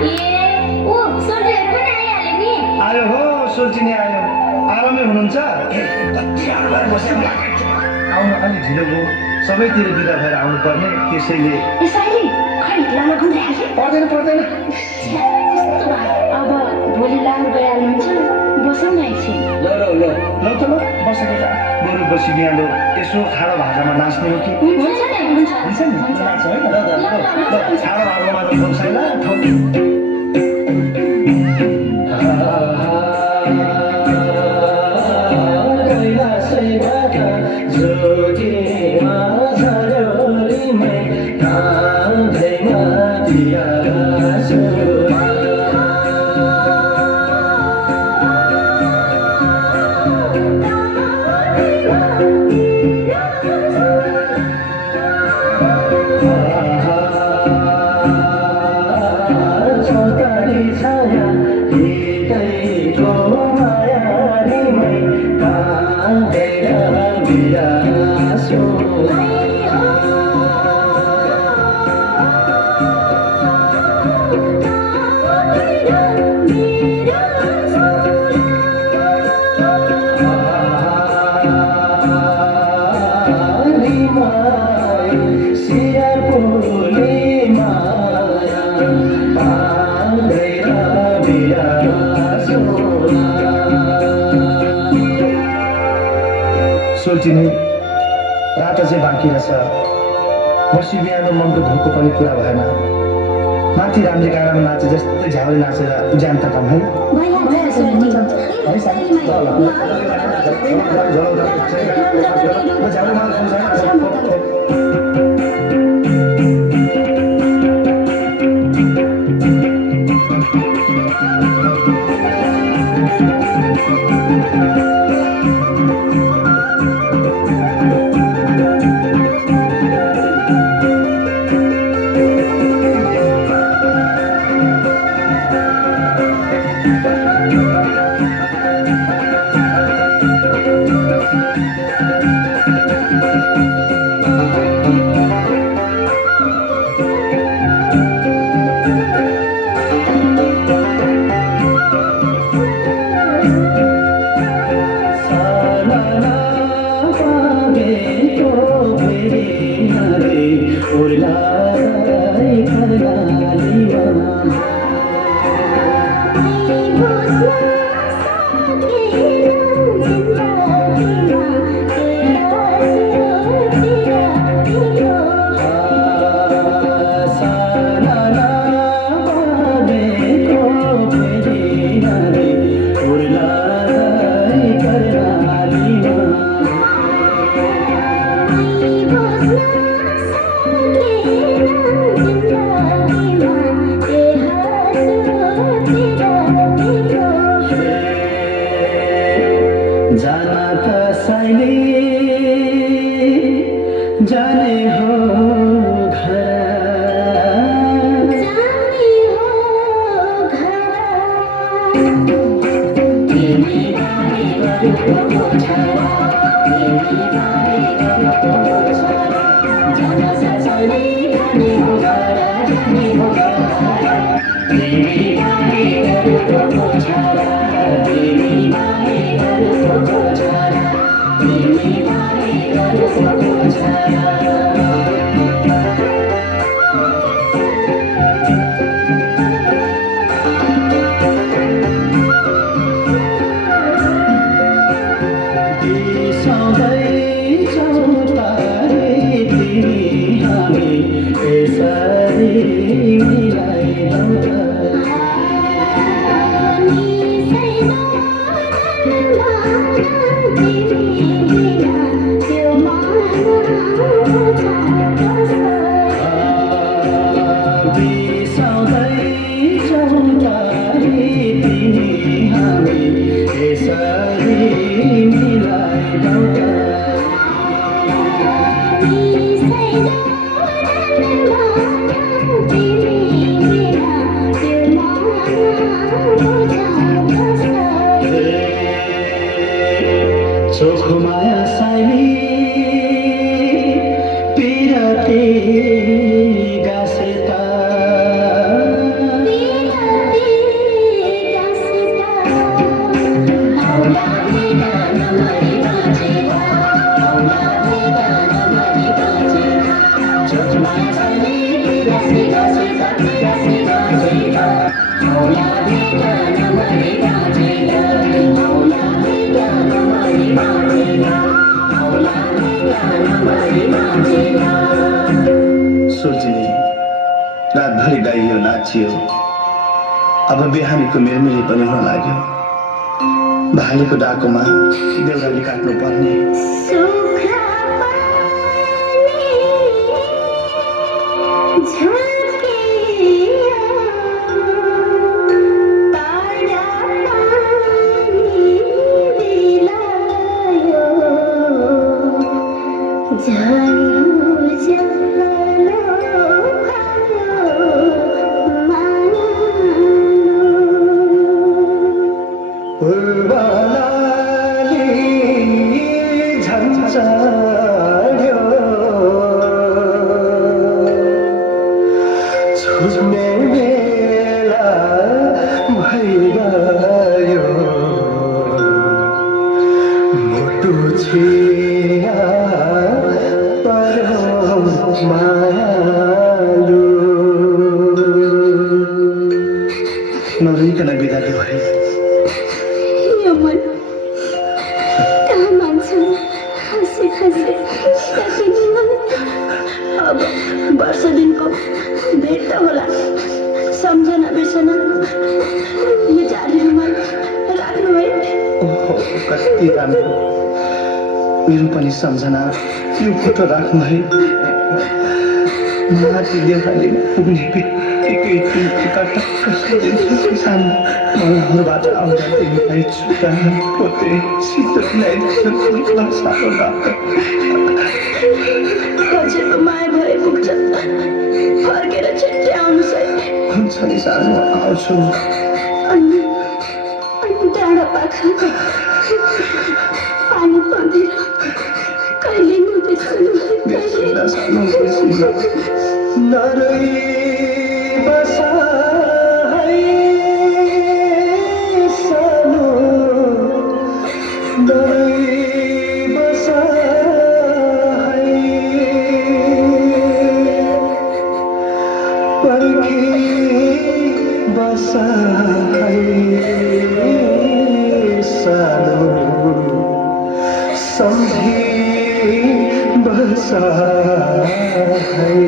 ओ soldier पनि आइहाल्यो नि। आयो हो सोल्ची नि आयो। आरामै हुनुहुन्छ? आउनु अलिक ढिलो भयो, सबैतिर बिदा भएर आउनु पर्ने, त्यसैले यसैले खै लाला गुन्द्रे हाल्छ। पर्दैन पर्दैन। कस्तो भयो? अब भोलि लानु गइहाल्नुहुन्छ, बसौँ न एकछिन। ल त ल बस केटा, बरु बसी बिहालो यसो खाडो भाषामा नाच्ने हो कि? हुन्छ नि, हुन्छ। हुन्छ नि, नाच्छ है त। ल खाडो भाषामा त बसाइला सोल्चिने रातो चाहिँ बाँकी रहेछ। बसी बिहान मनको धोको पनि पुरा भएन। माथि रामजी गाडामा नाचे जस्तै झ्याउले नाचेर ज्यान तताउँ है। रातभरि गाइयो नाचियो। अब बिहानीको मिरमिरी पनि हुन लाग्यो। भालेको डाकोमा देउराली काट्नु पर्ने। सुखा पानी झुल्कियो, तारा पानी दिलायो, झन् उज्यालो भयो मानो। पूर्वलाली झन्झाड्यो, छुट्ने बेला भइगयो। मुटु छिया पर्यो मायालु। नरोइकन बिदा दियो है। यो मन कहाँ मान्छन् हाँसी हाँसी काटिदिनु। अब वर्ष दिनको भेट त होला, सम्झना बिर्सना यो जालीमा राख्नु है। ओहो, कति राम्रो। मेरो पनि सम्झना यो फोटो राख्नु है। माथि देउराली पुग्ने बित्तिकै तिमीका टक्क सजिन्छ सानो मनहरूबाट आउँदा तिमीलाई छुट्टा पोते सिधो ल्याइदिन्छ सानो बाटो। हजुरको माया भए पुग्छ, फर्केर छिट्टै आउनुहोस् है। हुन्छ नि सानो, आउँछु। अनि डाँडा पाखा पानी पर्दैन, कहिले नबिर्सनु, कहिले बिर्सिँदा सानो बिर्सिँदा नरोई बसा है सानो, नरोई बसा है, पर्खी बसा है सानो, सम्झी बसा है।